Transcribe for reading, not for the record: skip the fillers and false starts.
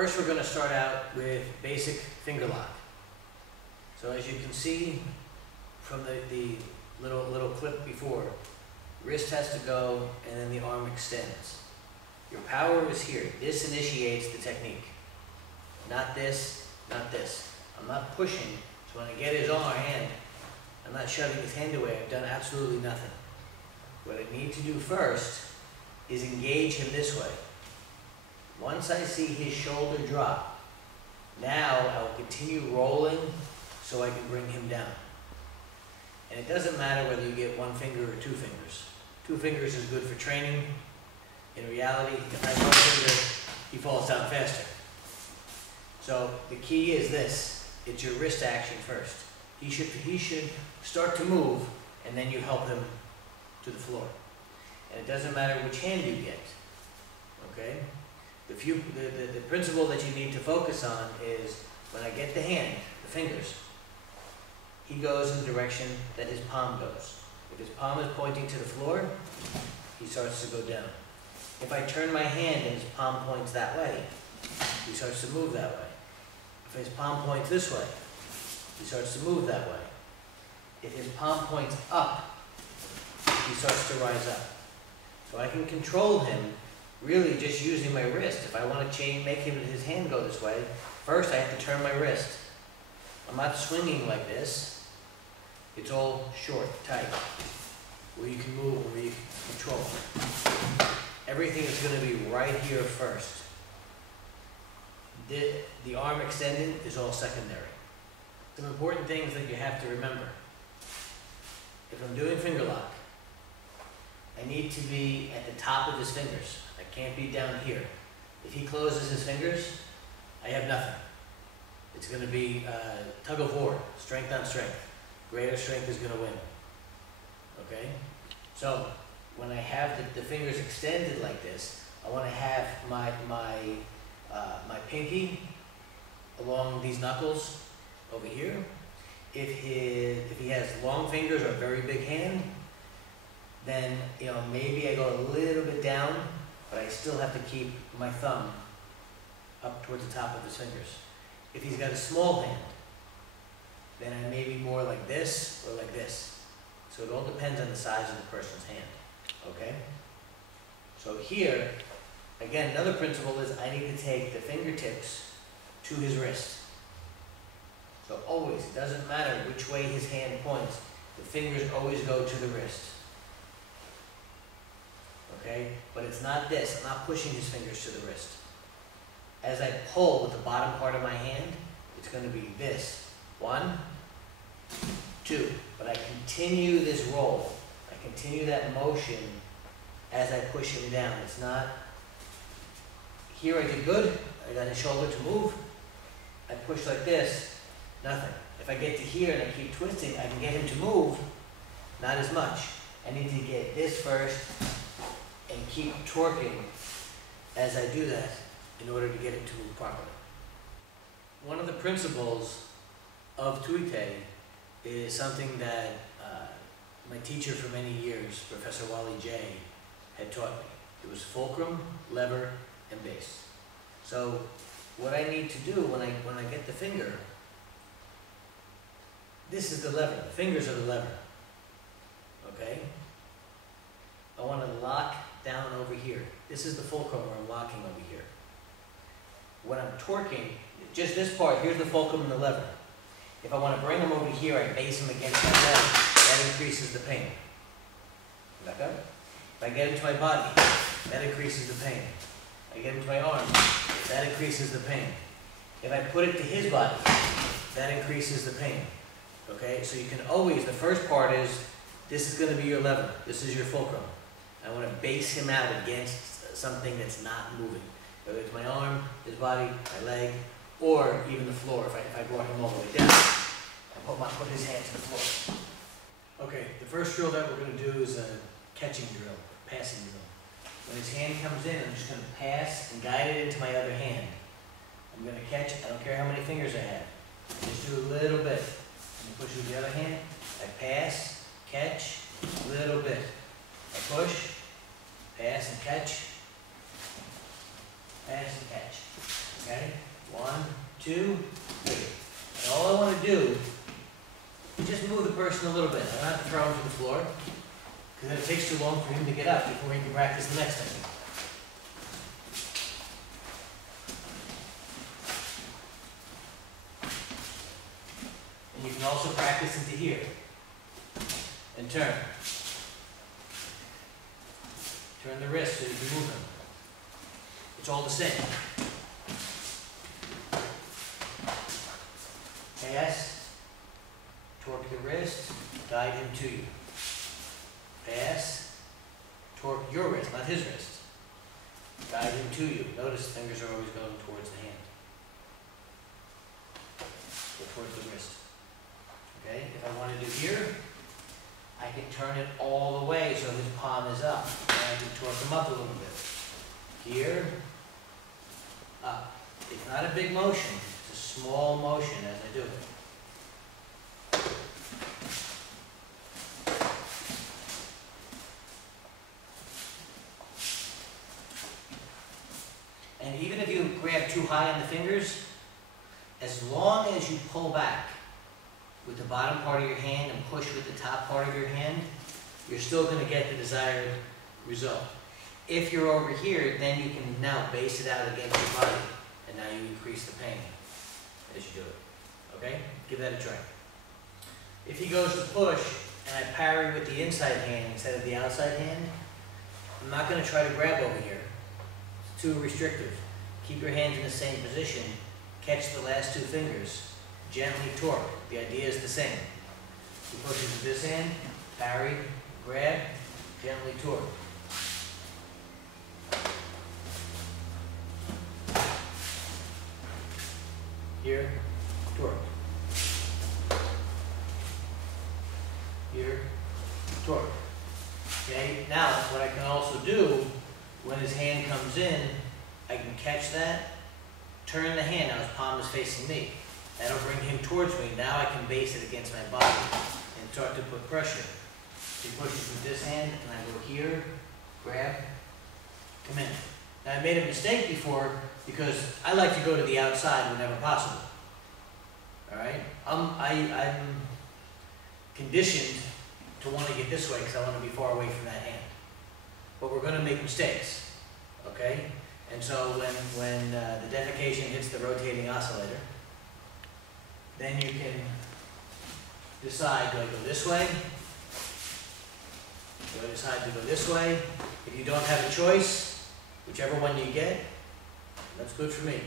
First we're going to start out with basic finger lock. So as you can see from the little clip before, wrist has to go and then the arm extends. Your power is here. This initiates the technique. Not this, not this. I'm not pushing, so when I get his hand, I'm not shoving his hand away. I've done absolutely nothing. What I need to do first is engage him this way. Once I see his shoulder drop, now I will continue rolling so I can bring him down. And it doesn't matter whether you get one finger or two fingers. 2 fingers is good for training. In reality, if I have 1 finger, he falls down faster. So the key is this. It's your wrist action first. He should start to move, and then you help him to the floor. And it doesn't matter which hand you get. Okay? The principle that you need to focus on is when I get the hand, the fingers, he goes in the direction that his palm goes. If his palm is pointing to the floor, he starts to go down. If I turn my hand and his palm points that way, he starts to move that way. If his palm points this way, he starts to move that way. If his palm points up, he starts to rise up. So I can control him really just using my wrist. If I want to make his hand go this way, first I have to turn my wrist. I'm not swinging like this. It's all short, tight, where you can move, where you can control. Everything is going to be right here first. The arm extended is all secondary. Some important things that you have to remember. If I'm doing finger lock, I need to be at the top of his fingers. I can't be down here. If he closes his fingers, I have nothing. It's going to be tug of war, strength on strength. Greater strength is going to win. Okay? So when I have the fingers extended like this, I want to have my pinky along these knuckles over here. If he has long fingers or a very big hand, then maybe I go a little bit down, but I still have to keep my thumb up towards the top of his fingers. If he's got a small hand, then I may be more like this or like this. So it all depends on the size of the person's hand. Okay? So here, again, another principle is I need to take the fingertips to his wrist. So always, it doesn't matter which way his hand points, the fingers always go to the wrist. Okay? But it's not this. I'm not pushing his fingers to the wrist. As I pull with the bottom part of my hand, it's going to be this. 1, 2. But I continue this roll. I continue that motion as I push him down. It's not, here I did good. I got his shoulder to move. I push like this. Nothing. If I get to here and I keep twisting, I can get him to move. Not as much. I need to get this first and keep torquing as I do that in order to get it to move properly. One of the principles of Tuite is something that my teacher for many years, Professor Wally J, had taught me. It was fulcrum, lever, and base. So what I need to do when I get the finger, this is the lever. The fingers are the lever. Okay? I want to lock down over here. This is the fulcrum where I'm locking over here. When I'm torquing, just this part, here's the fulcrum and the lever. If I want to bring him over here, I base him against my leg. That increases the pain. Back up. If I get into my body, that increases the pain. I get into my arm, that increases the pain. If I put it to his body, that increases the pain. Okay? So you can always, the first part is, this is going to be your lever. This is your fulcrum. I want to base him out against something that's not moving. Whether it's my arm, his body, my leg, or even the floor. If I brought him all the way down, I put his hand to the floor. Okay, the first drill that we're going to do is a catching drill, passing drill. When his hand comes in, I'm just going to pass and guide it into my other hand. I'm going to catch, I don't care how many fingers I have. Just do a little bit. And push with the other hand. I pass, catch, a little bit. I push, pass and catch, pass and catch. Okay? 1, 2, 3. And all I want to do is just move the person a little bit. I don't have to throw him to the floor, because then it takes too long for him to get up before he can practice the next technique. And you can also practice into here. And turn. Turn the wrist so you can move them. It's all the same. Pass, torque the wrist, guide him to you. Pass, torque your wrist, not his wrist. Guide him to you. Notice the fingers are always going towards the hand. Or towards the wrist. Okay, if I want to do here, I can turn it all the way so his palm is up. And I can torque him up a little bit. Here, up. It's not a big motion, it's a small motion as I do it. And even if you grab too high on the fingers, as long as you pull back with the bottom part of your hand and push with the top part of your hand, you're still going to get the desired result. If you're over here, then you can now base it out against your body, and now you increase the pain as you do it. Okay? Give that a try. If he goes to push, and I parry with the inside hand instead of the outside hand, I'm not going to try to grab over here. It's too restrictive. Keep your hands in the same position. Catch the last two fingers. Gently torque. The idea is the same. He pushes with this hand, parry, grab, gently torque. Here, torque. Here, torque. Okay, now what I can also do, when his hand comes in, I can catch that, turn the hand, now his palm is facing me. That'll bring him towards me. Now I can base it against my body and start to put pressure. He pushes with this hand, and I go here, grab, come in. Now I made a mistake before because I like to go to the outside whenever possible. All right? I'm conditioned to want to get this way because I want to be far away from that hand. But we're going to make mistakes, okay? And so when the defecation hits the rotating oscillator, then you can decide, do I go this way? Do I decide to go this way? If you don't have a choice, whichever one you get, that's good for me.